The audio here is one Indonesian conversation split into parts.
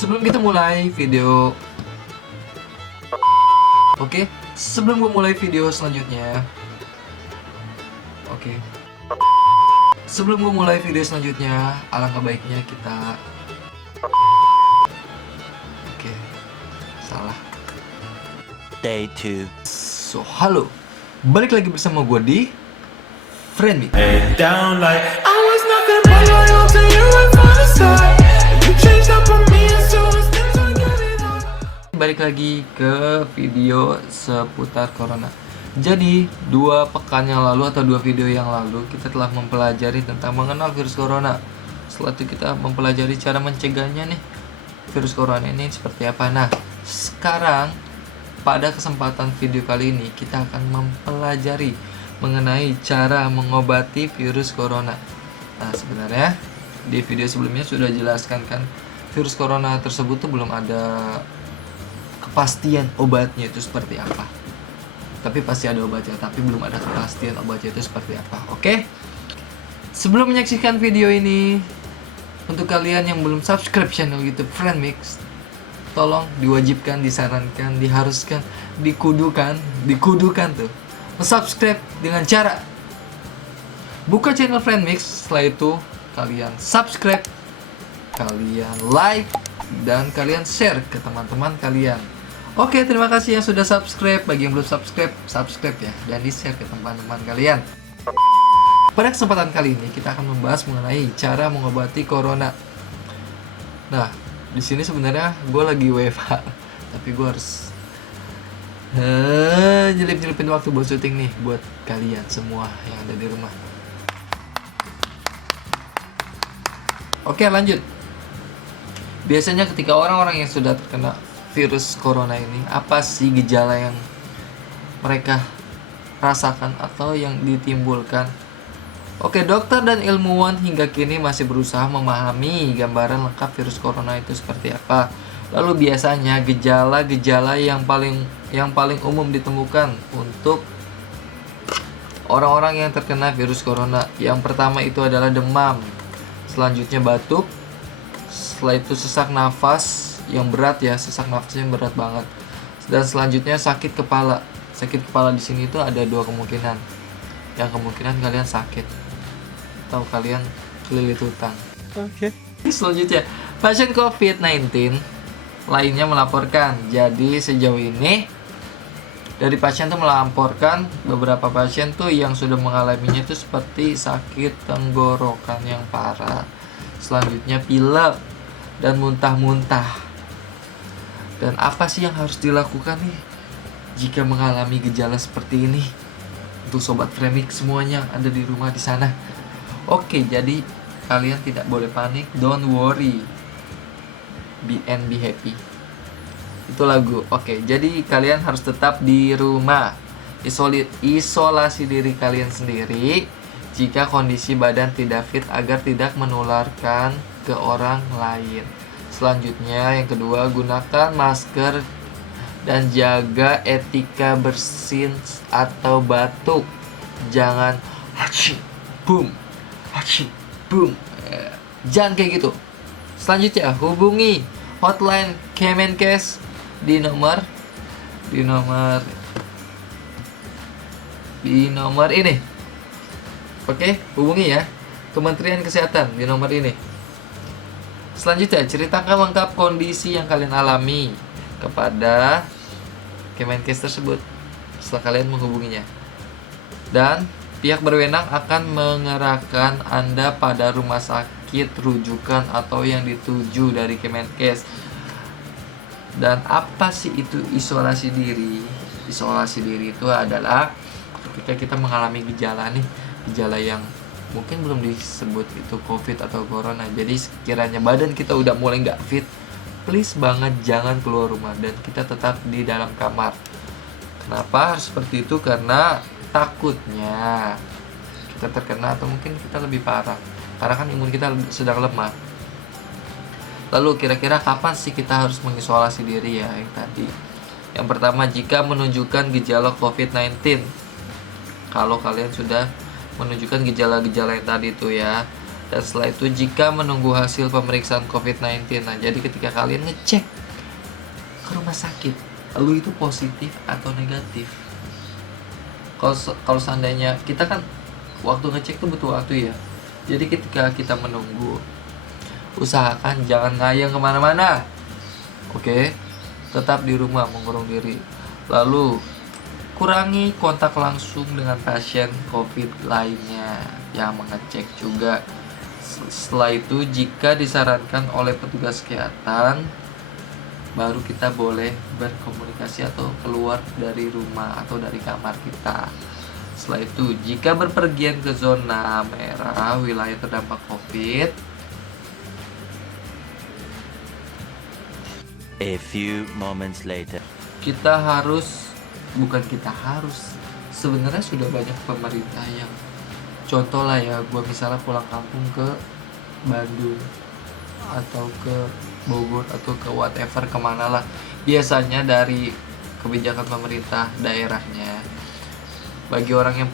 Sebelum kita mulai video, sebelum gue mulai video selanjutnya, sebelum gue mulai video selanjutnya, alangkah baiknya kita, salah. Day 2. So, halo, balik lagi bersama gue di Friendmix. Down like I was nothing but loyal to you right from the start. You changed up on me as soon as things were getting hard. Balik lagi ke video seputar corona. Jadi 2 pekan yang lalu atau 2 video yang lalu kita telah mempelajari tentang mengenal virus corona. Setelah itu kita mempelajari cara mencegahnya nih, virus corona ini seperti apa. Nah, sekarang pada kesempatan video kali ini kita akan mempelajari mengenai cara mengobati virus corona. Nah, sebenarnya di video sebelumnya sudah jelaskan kan, virus corona tersebut tuh belum ada kepastian obatnya itu seperti apa. Tapi pasti ada obatnya, tapi belum ada kepastian obatnya itu seperti apa. Oke? Sebelum menyaksikan video ini, untuk kalian yang belum subscribe channel YouTube Friendmix, tolong diwajibkan, disarankan, diharuskan, dikudukan tuh subscribe dengan cara buka channel Friendmix. Setelah itu kalian subscribe, kalian like, dan kalian share ke teman-teman kalian. Oke, terima kasih yang sudah subscribe. Bagi yang belum subscribe, subscribe ya, dan di share ke teman-teman kalian. Pada kesempatan kali ini kita akan membahas mengenai cara mengobati corona. Nah, di sini sebenarnya gue lagi WFH, tapi gue harus nyelip-nyelipin waktu buat syuting nih buat kalian semua yang ada di rumah. Oke, lanjut. Biasanya ketika orang-orang yang sudah terkena virus corona ini, apa sih gejala yang mereka rasakan atau yang ditimbulkan? Oke, dokter dan ilmuwan hingga kini masih berusaha memahami gambaran lengkap virus corona itu seperti apa. Lalu biasanya gejala-gejala yang paling umum ditemukan untuk orang-orang yang terkena virus corona. Yang pertama itu adalah demam. Selanjutnya batuk. Setelah itu sesak nafas yang berat ya, sesak nafasnya berat banget. Dan selanjutnya sakit kepala. Sakit kepala di sini itu ada 2 kemungkinan. Yang kemungkinan kalian sakit atau kalian kelilit hutang. Okay. Selanjutnya, pasien COVID-19 lainnya melaporkan. Jadi sejauh ini dari pasien tuh melaporkan beberapa pasien tuh yang sudah mengalaminya itu seperti sakit tenggorokan yang parah. Selanjutnya pilek dan muntah-muntah. Dan apa sih yang harus dilakukan nih jika mengalami gejala seperti ini? Untuk sobat Friendmix semuanya ada di rumah di sana. Oke, jadi kalian tidak boleh panik, don't worry. Be happy. Itu lagu. Oke, jadi kalian harus tetap di rumah. Isolasi diri kalian sendiri jika kondisi badan tidak fit agar tidak menularkan ke orang lain. Selanjutnya, yang kedua, gunakan masker dan jaga etika bersin atau batuk. Jangan hacing, boom, hacing, boom. Jangan kayak gitu. Selanjutnya, hubungi hotline Kemenkes di nomor ini. Oke, hubungi ya Kementerian Kesehatan di nomor ini. Selanjutnya, ceritakan lengkap kondisi yang kalian alami kepada Kemenkes tersebut setelah kalian menghubunginya. Dan pihak berwenang akan mengerahkan Anda pada rumah sakit rujukan atau yang dituju dari Kemenkes. Dan apa sih itu isolasi diri? Isolasi diri itu adalah ketika kita mengalami gejala yang mungkin belum disebut itu COVID atau Corona. Jadi sekiranya badan kita udah mulai nggak fit, please banget jangan keluar rumah dan kita tetap di dalam kamar. Kenapa harus seperti itu? Karena takutnya kita terkena atau mungkin kita lebih parah. Karena kan imun kita sedang lemah. Lalu kira-kira kapan sih kita harus mengisolasi diri ya? Yang tadi. Yang pertama, jika menunjukkan gejala COVID-19. Kalau kalian sudah menunjukkan gejala-gejala yang tadi itu ya. Dan setelah itu jika menunggu hasil pemeriksaan COVID-19. Nah, jadi ketika kalian ngecek ke rumah sakit, lu itu positif atau negatif. Kalau seandainya kita kan waktu ngecek tuh butuh waktu ya. Jadi ketika kita menunggu, usahakan jangan ngayang kemana-mana. Oke, tetap di rumah mengurung diri. Lalu kurangi kontak langsung dengan pasien COVID lainnya yang mengecek juga. Setelah itu jika disarankan oleh petugas kesehatan, baru kita boleh berkomunikasi atau keluar dari rumah atau dari kamar kita. Setelah itu jika berpergian ke zona merah, wilayah terdampak COVID, A few moments later. Sebenarnya sudah banyak pemerintah yang contoh lah ya, gue misalnya pulang kampung ke Bandung atau ke Bogor atau ke whatever kemana lah, biasanya dari kebijakan pemerintah daerahnya, bagi orang yang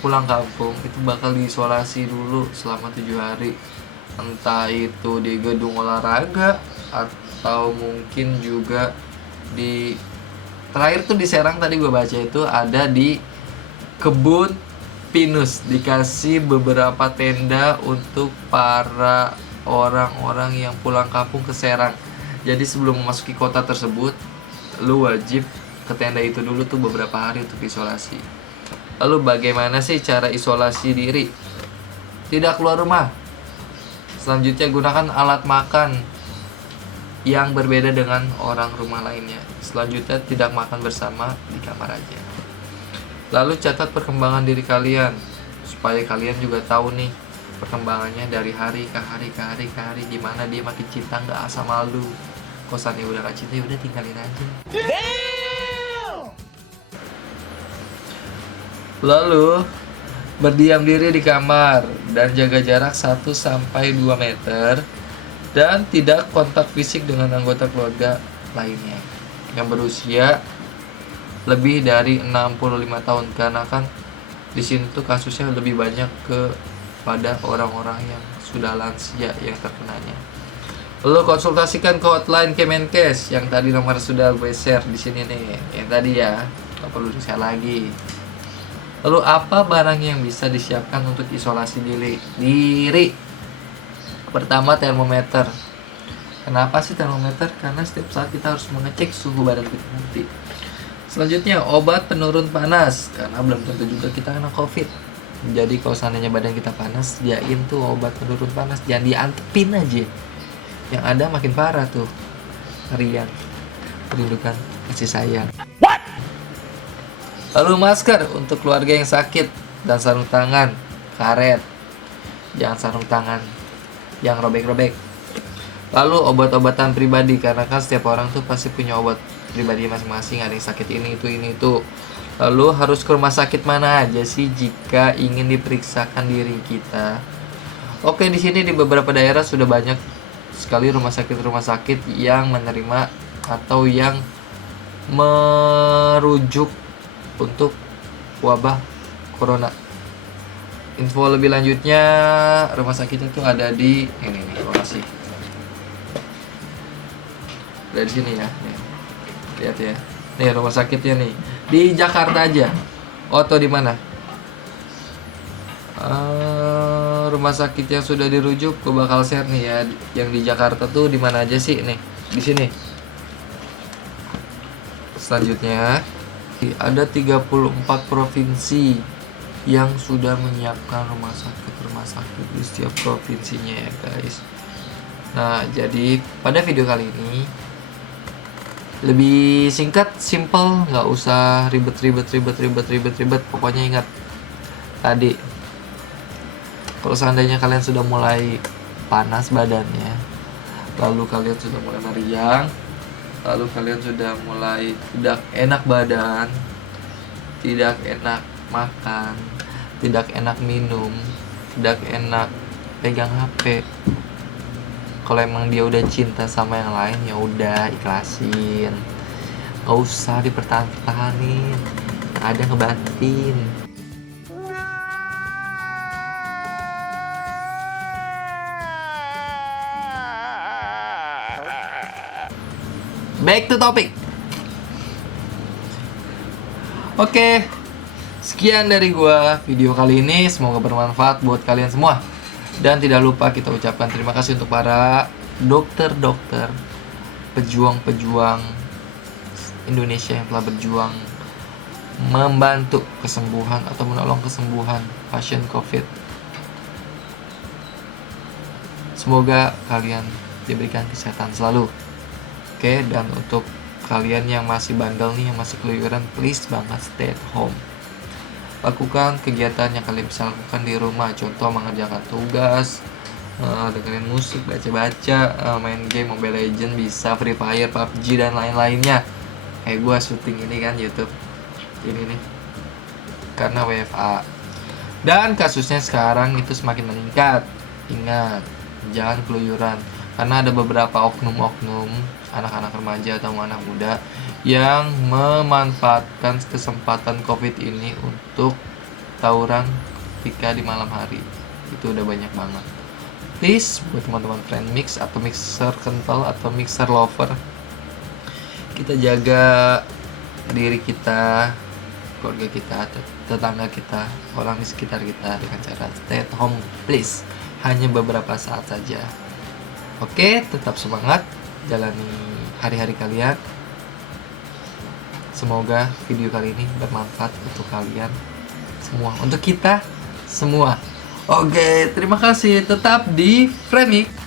pulang kampung itu bakal diisolasi dulu selama 7 hari, entah itu di gedung olahraga atau mungkin juga di terakhir tuh di Serang tadi gue baca itu ada di kebun pinus, dikasih beberapa tenda untuk para orang-orang yang pulang kampung ke Serang. Jadi sebelum memasuki kota tersebut, lu wajib ke tenda itu dulu tuh beberapa hari untuk isolasi. Lalu bagaimana sih cara isolasi diri? Tidak keluar rumah. Selanjutnya gunakan alat makan yang berbeda dengan orang rumah lainnya. Selanjutnya tidak makan bersama, di kamar aja. Lalu catat perkembangan diri kalian supaya kalian juga tahu nih perkembangannya dari hari ke hari ke hari ke hari, gimana dia makin cinta, nggak asal malu. Kosannya udah gak cinta, udah tinggalin aja. Lalu berdiam diri di kamar dan jaga jarak 1-2 meter dan tidak kontak fisik dengan anggota keluarga lainnya yang berusia lebih dari 65 tahun, karena kan di sini tuh kasusnya lebih banyak kepada orang-orang yang sudah lansia yang terkenanya. Lalu konsultasikan ke hotline Kemenkes yang tadi nomor sudah gue share di sini nih, yang tadi ya, nggak perlu di-share lagi. Lalu apa barang yang bisa disiapkan untuk isolasi diri? Pertama, termometer. Kenapa sih termometer? Karena setiap saat kita harus mengecek suhu badan kita nanti. Selanjutnya, obat penurun panas, karena belum tentu juga kita kena COVID. Jadi kalau seandainya badan kita panas, sediain tuh obat penurun panas, jangan diantepin aja. Yang ada makin parah tuh, harian, perindukan, kasih sayang. Lalu masker untuk keluarga yang sakit dan sarung tangan, karet, jangan sarung tangan yang robek-robek. Lalu obat-obatan pribadi, karena kan setiap orang tuh pasti punya obat pribadi masing-masing, ada yang sakit ini itu. Lalu harus ke rumah sakit mana aja sih jika ingin diperiksakan diri kita? Oke, di sini di beberapa daerah sudah banyak sekali rumah sakit yang menerima atau yang merujuk untuk wabah corona. Info lebih lanjutnya rumah sakitnya tuh ada di ini nih, lokasi. Dari sini ya, nih. Lihat ya. Nih rumah sakitnya nih. Di Jakarta aja. Atau di mana? Rumah sakit yang sudah dirujuk, gue bakal share nih ya. Yang di Jakarta tuh di mana aja sih nih? Di sini. Selanjutnya ada 34 provinsi yang sudah menyiapkan rumah sakit di setiap provinsinya ya guys. Nah, jadi pada video kali ini lebih singkat, simple, nggak usah ribet. Pokoknya ingat tadi, kalau seandainya kalian sudah mulai panas badannya, lalu kalian sudah mulai meriang, lalu kalian sudah mulai tidak enak badan, tidak enak makan, tidak enak minum, tidak enak pegang HP. Kalau emang dia udah cinta sama yang lain, ya udah ikhlasin, nggak usah dipertahanin, ada ngebatin. back to topic. Oke, sekian dari gua video kali ini. Semoga bermanfaat buat kalian semua. Dan tidak lupa kita ucapkan terima kasih untuk para dokter-dokter, pejuang-pejuang Indonesia yang telah berjuang membantu kesembuhan atau menolong kesembuhan pasien COVID. Semoga kalian diberikan kesehatan selalu. Oke, dan untuk kalian yang masih bandel nih, yang masih keluyuran, please banget stay at home. Lakukan kegiatan yang kalian bisa lakukan di rumah. Contoh mengerjakan tugas, dengerin musik, baca-baca, main game Mobile Legends, bisa Free Fire, PUBG, dan lain-lainnya. Kayak gue syuting ini kan YouTube ini nih karena WFA. Dan kasusnya sekarang itu semakin meningkat. Ingat, jangan keluyuran, karena ada beberapa oknum-oknum anak-anak remaja atau anak muda yang memanfaatkan kesempatan COVID ini untuk tawuran ketika di malam hari. Itu udah banyak banget. Please, buat teman-teman friend mix atau mixer kental atau mixer lover, kita jaga diri kita, keluarga kita, tetangga kita, orang di sekitar kita dengan cara stay at home, please. Hanya beberapa saat saja. Oke, tetap semangat jalani hari-hari kalian. Semoga video kali ini bermanfaat untuk kalian semua, untuk kita semua. Oke, terima kasih. Tetap di Fremik.